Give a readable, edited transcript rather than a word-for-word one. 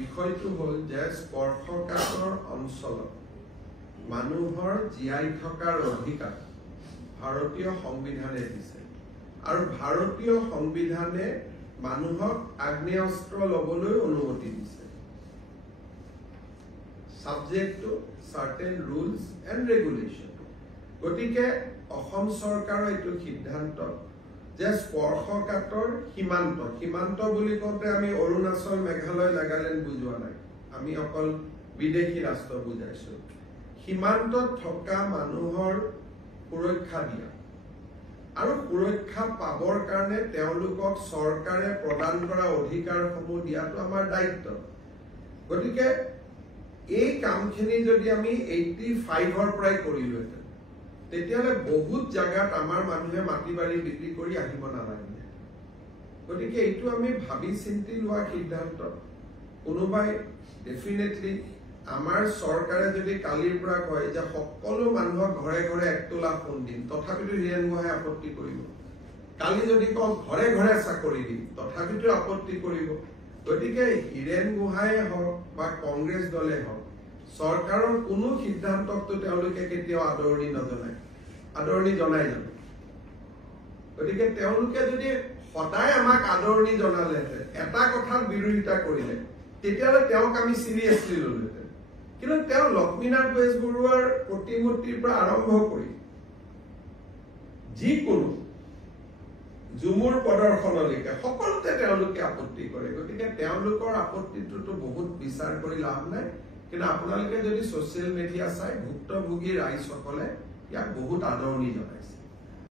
বিষয়টো হ'ল যে স্পৰ্শকাতৰ অঞ্চলত মানুহৰ জীয়াই থকাৰ অধিকাৰ ভাৰতীয় সংবিধানে দিছে আৰু ভাৰতীয় সংবিধানে মানুহক আগ্নেয়াস্ত্ৰ ল'বলৈ অনুমতি দিছে subject to certain rules and regulation গতিকে অসম চৰকাৰৰ এইটো সিদ্ধান্ত যে স্পৰ্শকাতৰ সীমান্ত বুলি কওঁতে আমি অৰুণাচল মেঘালয় নাগালেণ্ড বুজোৱা নাই আমি অকল বিদেশী ৰাষ্ট্ৰ বুজাইছো সীমান্তত থকা মানুহৰ সুৰক্ষা দিয়া আৰু সুৰক্ষা পাবৰ কাৰণে তেওঁলোকক চৰকাৰে প্ৰদান কৰা অধিকাৰসমূহ দিয়াটো আমাৰ দায়িত্ব গতিকে এই কামখিনি যদি আমি 85 পৰাই কৰিলোহেঁতেন তেতিয়াহ'লে বহুত জায়গাত আমাৰ মানুহে মাটি বাৰী বিক্ৰী কৰি আহিব নালাগে গতিকে এইটো আমি ভাবি চিন্তি লোৱা সিদ্ধান্ত কোনোবাই ডেফিনেটলি আমাৰ চৰকাৰে যদি কালিৰ পৰা কয় যে সকলো মানুহক ঘৰে ঘৰে 1 তোলা সোণ দিম তথাপিতো হিৰেণ গোহাঁই আপত্তি কৰিব কালি যদি কওঁ ঘৰে ঘৰে চাকৰি দিম তথাপিতো আপত্তি কৰিব গতিকে হিৰেণ গোহাঁইয়ে হওক বা কংগ্ৰেছ দলে হওক চৰকাৰৰ কোনো সিদ্ধান্তকটো তেওঁলোকে কেতিয়াও আদৰণি জনাই জানো গতিকে তেওঁলোকে যদি সদায় আমাক আদৰণি জনালেহেঁতেন এটা কথাত বিৰোধিতা কৰিলে তেতিয়াহ'লে তেওঁক আমি চিৰিয়াছলি ল'লোহেঁতেন কিন্তু তেওঁ লক্ষ্মীনাথ বেজবৰুৱাৰ প্ৰতিমূৰ্তিৰ পৰা আৰম্ভ কৰি যিকোনো জুমুৰ প্ৰদৰ্শনলৈকে সকলোতে তেওঁলোকে আপত্তি কৰে গতিকে তেওঁলোকৰ আপত্তিটোতো বহুত বিচাৰ কৰি লাভ নাই কিন্তু আপোনালোকে যদি ছ'চিয়েল মিডিয়া চাই ভুক্তভোগী ৰাইজসকলে ইয়াক বহুত আদৰণি জনাইছে